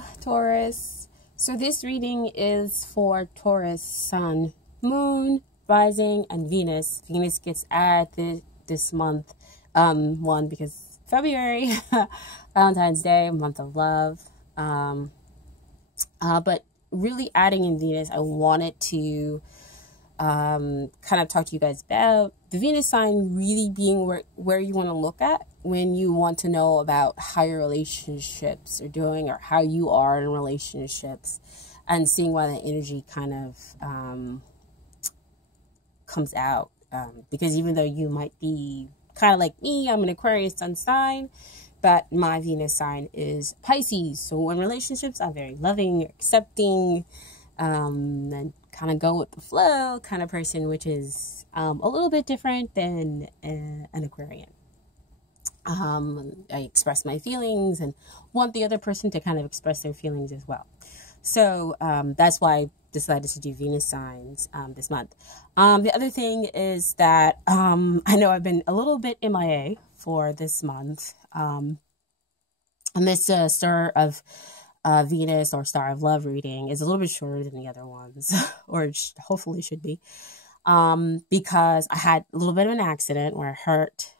Hello, Taurus. So this reading is for Taurus Sun, Moon, Rising, and Venus. Venus gets added this month, one because February, Valentine's Day, month of love. But really adding in Venus, I wanted to kind of talk to you guys about the Venus sign really being where you want to look at when you want to know about how your relationships are doing or how you are in relationships, and seeing why that energy kind of comes out. Because even though you might be kind of like me, I'm an Aquarius sun sign, but my Venus sign is Pisces. So in relationships, I'm very loving, accepting, and kind of go with the flow kind of person, which is a little bit different than an Aquarian. I express my feelings and want the other person to kind of express their feelings as well. So that's why I decided to do Venus signs this month. The other thing is that I know I've been a little bit MIA for this month. And this Star of Venus or Star of Love reading is a little bit shorter than the other ones, or hopefully should be, because I had a little bit of an accident where I hurt,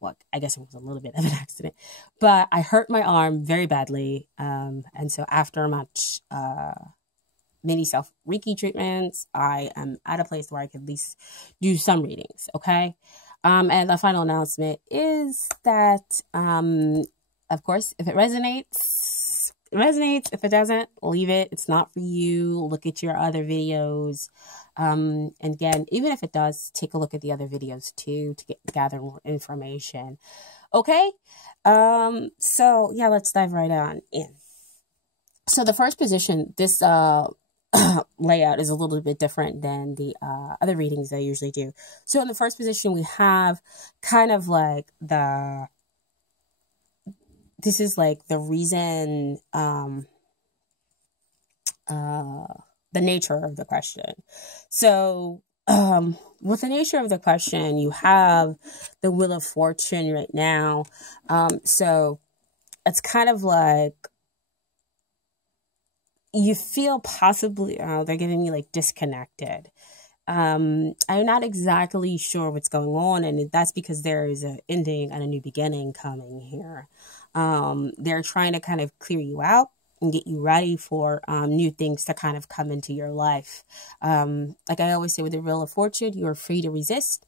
well, I guess it was a little bit of an accident, but I hurt my arm very badly, and so after much many self-Reiki treatments, I am at a place where I can at least do some readings, okay? And the final announcement is that, of course, if it resonates, it resonates. If it doesn't, leave it. It's not for you. Look at your other videos. And again, even if it does, take a look at the other videos too to gather more information. Okay? So yeah, let's dive right on in. So the first position, this layout is a little bit different than the other readings I usually do. So in the first position, we have kind of like this is like the reason, the nature of the question. So with the nature of the question, you have the Wheel of Fortune right now. So it's kind of like you feel possibly, they're giving me like disconnected. I'm not exactly sure what's going on, and that's because there is an ending and a new beginning coming here. They're trying to kind of clear you out and get you ready for new things to kind of come into your life. Like I always say with the Wheel of Fortune, you are free to resist.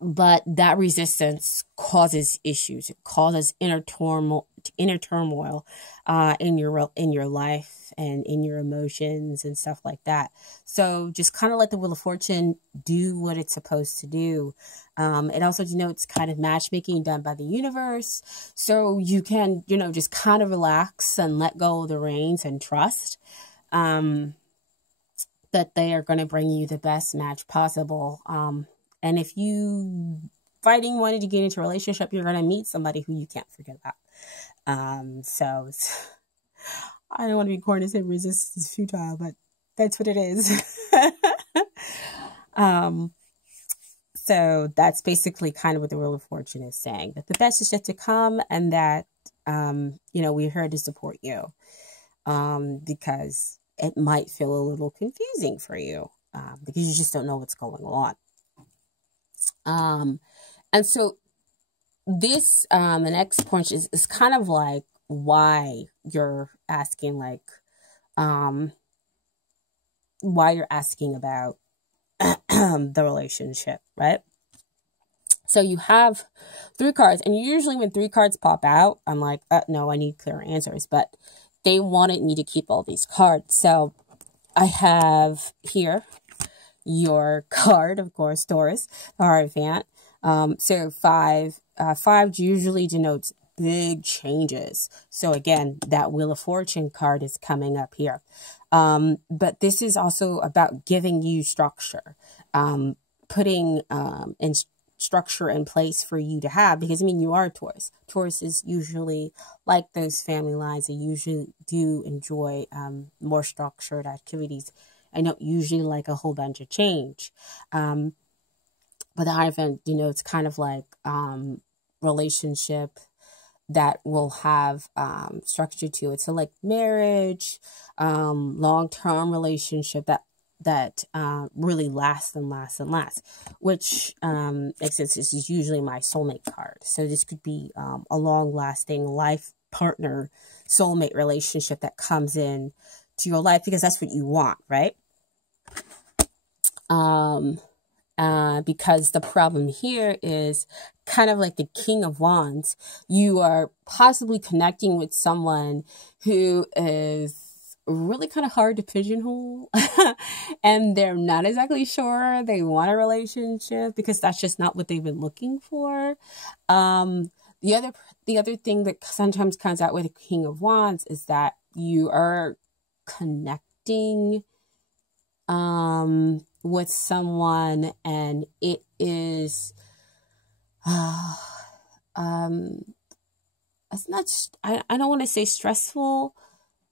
But that resistance causes issues. It causes inner turmoil in your life and in your emotions and stuff like that. So just kind of let the Wheel of Fortune do what it's supposed to do. It also denotes kind of matchmaking done by the universe. So you can, just kind of relax and let go of the reins and trust that they are going to bring you the best match possible. And if you wanted to get into a relationship, you're going to meet somebody who you can't forget about. So I don't want to be corny and say resistance is futile, but that's what it is. So that's basically kind of what the Wheel of Fortune is saying, that the best is yet to come, and that, we're here to support you, because it might feel a little confusing for you, because you just don't know what's going on. And so this, the next point is kind of like why you're asking, like, why you're asking about the relationship, right? So you have 3 cards, and usually when 3 cards pop out, I'm like, no, I need clear answers, but they wanted me to keep all these cards. So I have here your card, of course, Taurus, the Hierophant. So 5 usually denotes big changes. So again, that Wheel of Fortune card is coming up here. But this is also about giving you structure, putting in structure in place for you to have, because you are a Taurus. Taurus is usually like those family lines. They usually do enjoy more structured activities. I don't usually like a whole bunch of change. But the Hierophant, it's kind of like relationship that will have structure to it. So like marriage, long-term relationship that really lasts and lasts and lasts, which makes sense. This is usually my soulmate card. So this could be a long-lasting life partner, soulmate relationship that comes in to your life because that's what you want, right? Because the problem here is kind of like the King of Wands. You are possibly connecting with someone who is really kind of hard to pigeonhole and they're not exactly sure they want a relationship because that's just not what they've been looking for. The other thing that sometimes comes out with a King of Wands is that you are connecting with someone and it is it's not, I don't want to say stressful,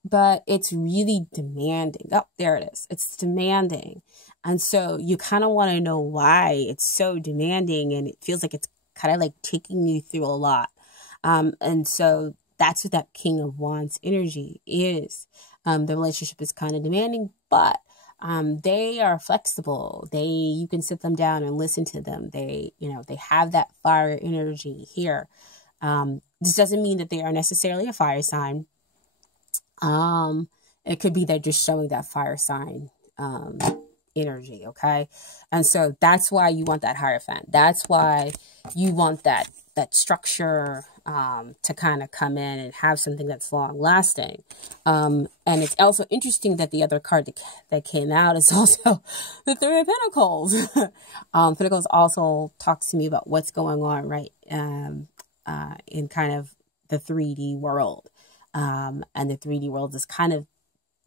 but it's really demanding. Oh, there it is. It's demanding. And so you kind of want to know why it's so demanding, and it feels like it's kind of like taking you through a lot. And so that's what that King of Wands energy is. The relationship is kind of demanding, but they are flexible. You can sit them down and listen to them. They have that fire energy here. This doesn't mean that they are necessarily a fire sign. It could be they're just showing that fire sign energy, okay? And so that's why you want that Hierophant. That's why you want that structure to kind of come in and have something that's long lasting. And it's also interesting that the other card that came out is also the Three of Pentacles. Pentacles also talks to me about what's going on, right? In kind of the 3D world. And the 3D world is kind of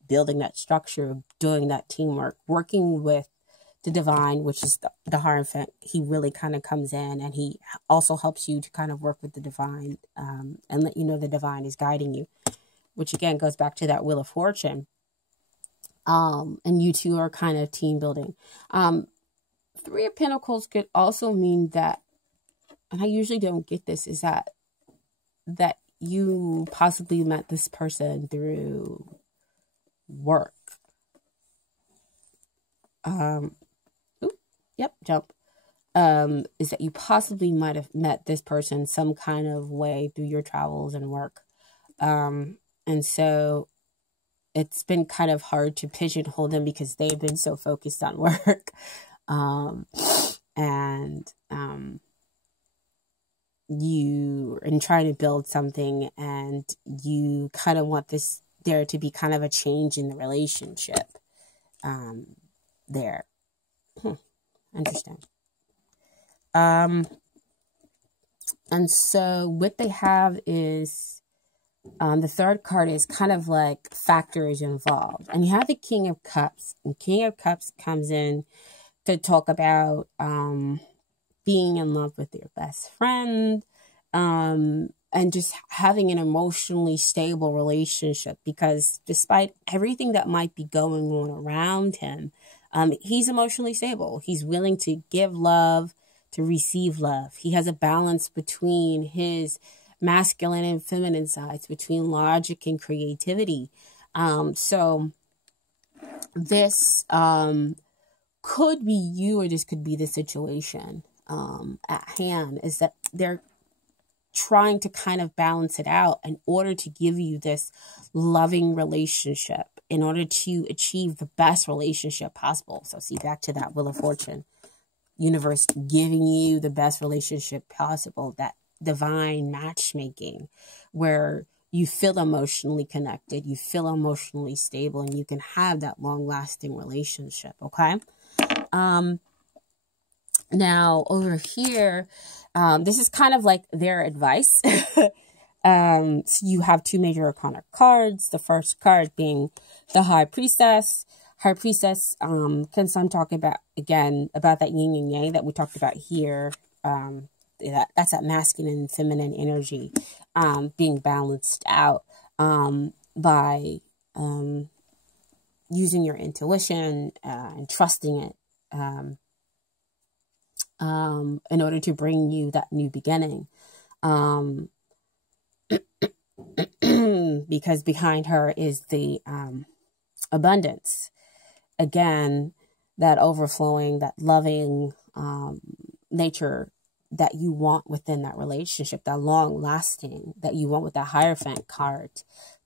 building that structure, doing that teamwork, working with the divine, which is the Hierophant. He really kind of comes in and he also helps you to kind of work with the divine and let you know the divine is guiding you, which again goes back to that Wheel of Fortune. And you two are kind of team building. Three of Pentacles could also mean that, and I usually don't get this, is that you possibly met this person through work. Jump. Is that you possibly might have met this person some kind of way through your travels and work. And so it's been kind of hard to pigeonhole them because they've been so focused on work. You are trying to build something and you kind of want there to be kind of a change in the relationship there. Interesting. And so what they have is the third card is kind of like factors involved. And you have the King of Cups. And King of Cups comes in to talk about being in love with your best friend, and just having an emotionally stable relationship, because despite everything that might be going on around him, he's emotionally stable. He's willing to give love, to receive love. He has a balance between his masculine and feminine sides, between logic and creativity. So this could be you, or this could be the situation at hand, is that they're trying to kind of balance it out in order to give you this loving relationship, in order to achieve the best relationship possible. So see, back to that Wheel of Fortune. Universe giving you the best relationship possible, that divine matchmaking where you feel emotionally connected, you feel emotionally stable, and you can have that long-lasting relationship, okay? Now, over here, this is kind of like their advice. So you have two major arcana cards. The first card being the High Priestess. High Priestess can some talk about, again, about that yin and yang that we talked about here. That's that masculine and feminine energy being balanced out by using your intuition and trusting it in order to bring you that new beginning. because behind her is the abundance. Again, that overflowing, that loving nature that you want within that relationship, that long lasting that you want with that Hierophant card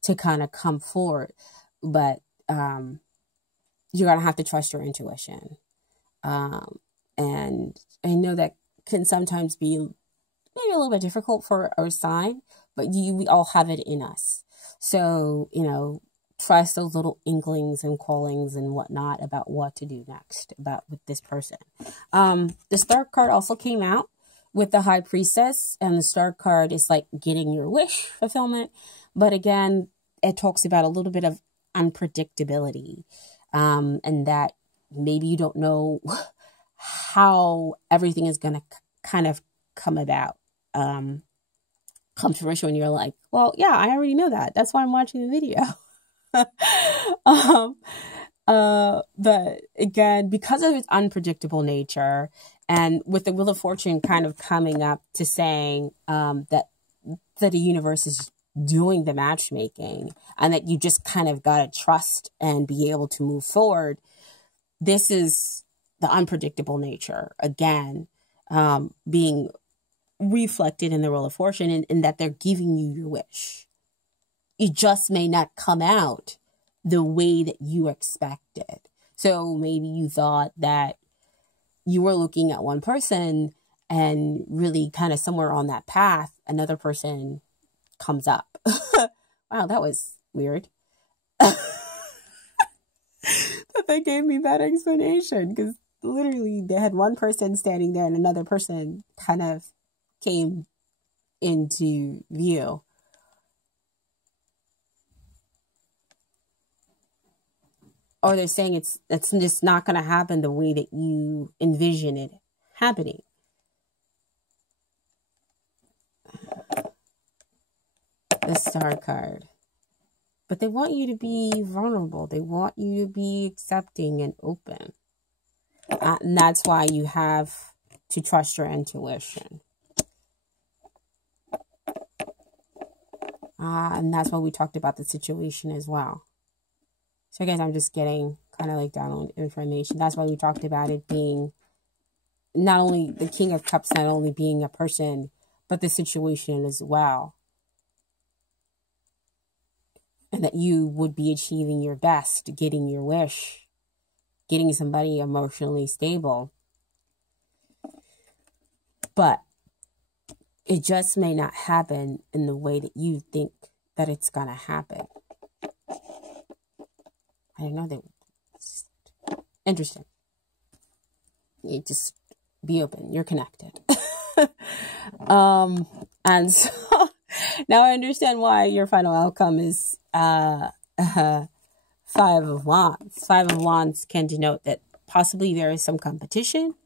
to kind of come forward. But you're going to have to trust your intuition. And I know that can sometimes be maybe a little bit difficult for our sign, but we all have it in us. So, you know, trust those little inklings and callings and whatnot about what to do next with this person. The Star card also came out with the High Priestess, and the Star card is like getting your wish fulfillment. But again, it talks about a little bit of unpredictability, and that maybe you don't know how everything is going to kind of come about, come to fruition when you're like, well, yeah, I already know that. That's why I'm watching the video. But again, because of its unpredictable nature, and with the Wheel of Fortune kind of coming up to saying that the universe is doing the matchmaking, and that you just kind of got to trust and be able to move forward. This is the unpredictable nature, again, being reflected in the Wheel of Fortune, in that they're giving you your wish. It just may not come out the way that you expected. So maybe you thought that you were looking at one person, and really kind of somewhere on that path, another person comes up. Wow, that was weird. That they gave me that explanation, because literally they had one person standing there and another person kind of came into view. Or they're saying it's just not going to happen the way that you envision it happening. The Star card. But they want you to be vulnerable. They want you to be accepting and open. And that's why you have to trust your intuition. And that's why we talked about the situation as well. So again, I'm just getting kind of like download information. That's why we talked about it being not only the King of Cups, not only being a person, but the situation as well. And that you would be achieving your best, getting your wish, getting somebody emotionally stable. But it just may not happen in the way that you think that it's going to happen. I don't know. Interesting. You just be open. You're connected. And so now I understand why your final outcome is 5 of Wands. 5 of Wands can denote that possibly there is some competition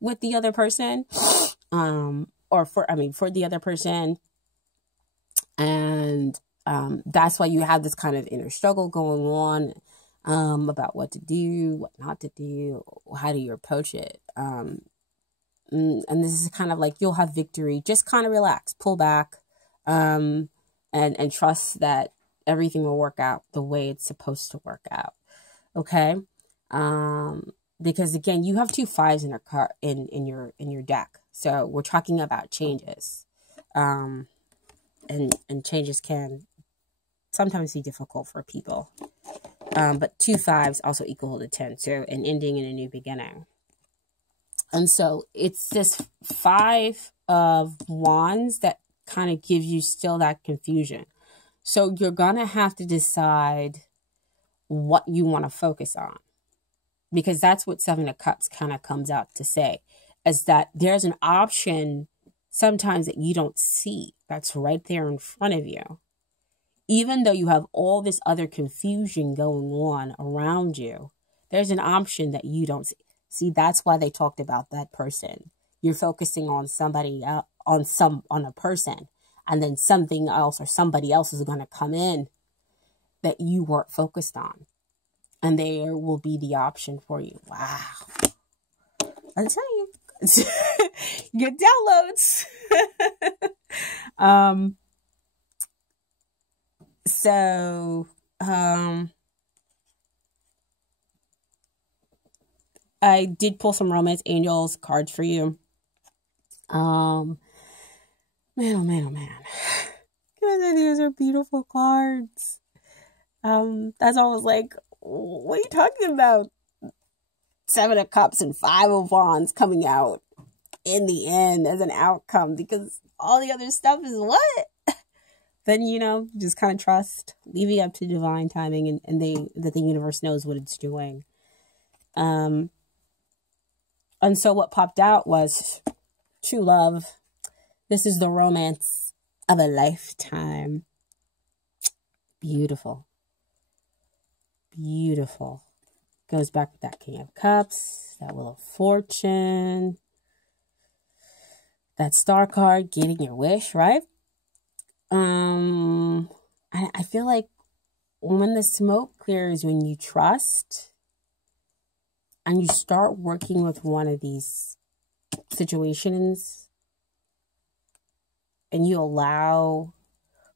with the other person, or for the other person, and that's why you have this kind of inner struggle going on. About what to do, what not to do, how do you approach it. And this is kind of like, you'll have victory. Just kind of relax, pull back, and trust that everything will work out the way it's supposed to work out. Okay? Because again, you have 2 5s in your in your deck. So we're talking about changes. And changes can sometimes be difficult for people. But 2 5s also equal to 10. So an ending and a new beginning. And so it's this 5 of Wands that kind of gives you still that confusion. So you're going to have to decide what you want to focus on. Because that's what 7 of Cups kind of comes out to say. Is that there's an option sometimes that you don't see. That's right there in front of you. Even though you have all this other confusion going on around you, there's an option that you don't see. See, that's why they talked about that person. You're focusing on somebody, on a person, and then something else or somebody else is going to come in that you weren't focused on. And there will be the option for you. Wow. I'll tell you. Good downloads. So, I did pull some romance angels cards for you. Man, oh man, oh man. These are beautiful cards. That's almost like, what are you talking about? 7 of Cups and 5 of Wands coming out in the end as an outcome, because all the other stuff is what? Then, you know, just kind of trust, leaving up to divine timing, and that the universe knows what it's doing. And so what popped out was true love. This is the romance of a lifetime. Beautiful. Beautiful. Goes back with that King of Cups, that Wheel of Fortune, that Star card, getting your wish, right? I feel like when the smoke clears, when you trust and you start working with one of these situations and you allow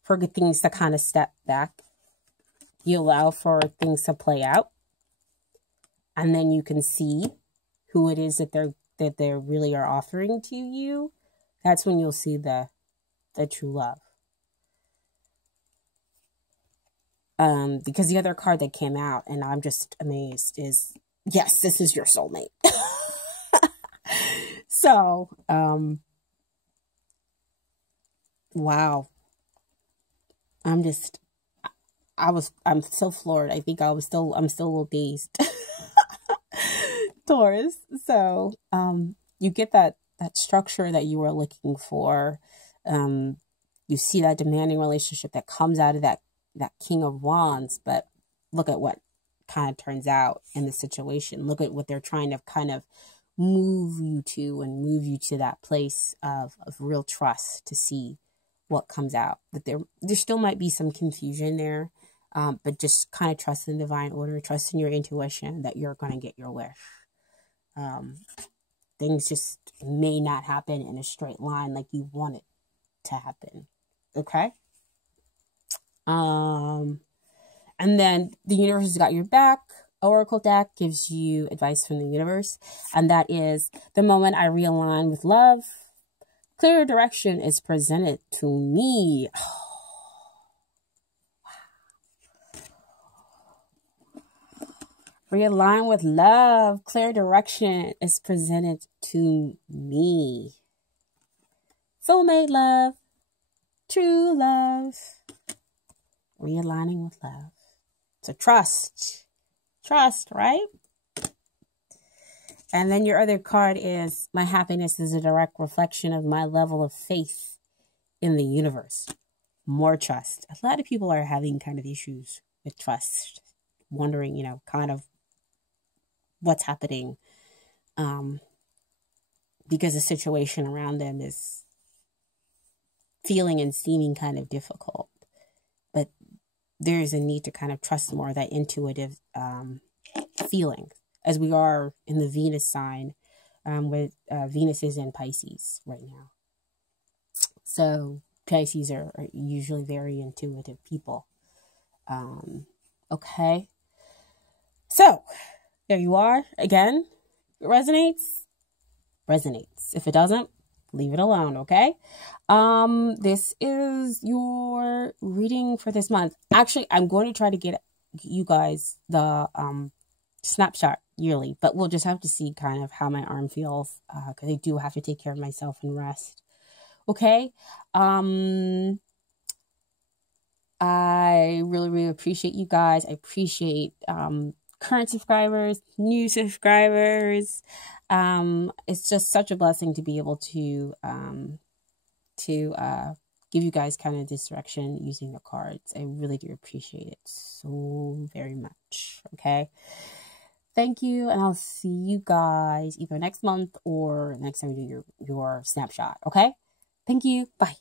for good things to kind of step back, you allow for things to play out, and then you can see who it is that they really are offering to you. That's when you'll see the true love. Because the other card that came out, and I'm just amazed, is, yes, this is your soulmate. So, wow. I'm so floored. I think I'm still a little dazed. Taurus. So, you get that structure that you were looking for. You see that demanding relationship that comes out of that King of Wands, but look at what kind of turns out in the situation. Look at what they're trying to kind of move you to that place of real trust, to see what comes out. But there still might be some confusion there, but just kind of trust in divine order, trust in your intuition that you're going to get your wish. Things just may not happen in a straight line like you want it to happen. Okay? And then the universe has got your back. Oracle deck gives you advice from the universe, and that is, the moment I realign with love, clear direction is presented to me. Realign with love, clear direction is presented to me. Soulmate love, true love, realigning with love. So trust, right? And then your other card is, my happiness is a direct reflection of my level of faith in the universe. More trust. A lot of people are having kind of issues with trust, wondering, you know, kind of what's happening, because the situation around them is feeling and seeming kind of difficult. But there is a need to kind of trust more of that intuitive feeling, as we are in the Venus sign, with Venus is in Pisces right now. So Pisces are usually very intuitive people. Okay. So there you are. Again, if it resonates. If it doesn't, leave it alone, okay? This is your reading for this month. Actually, I'm going to try to get you guys the snapshot yearly, but we'll just have to see kind of how my arm feels, because I do have to take care of myself and rest. Okay? I really, really appreciate you guys. I appreciate current subscribers, new subscribers. It's just such a blessing to be able to give you guys kind of this direction using the cards. I really do appreciate it so very much. Okay. Thank you, and I'll see you guys either next month or next time you do your snapshot. Okay. Thank you. Bye.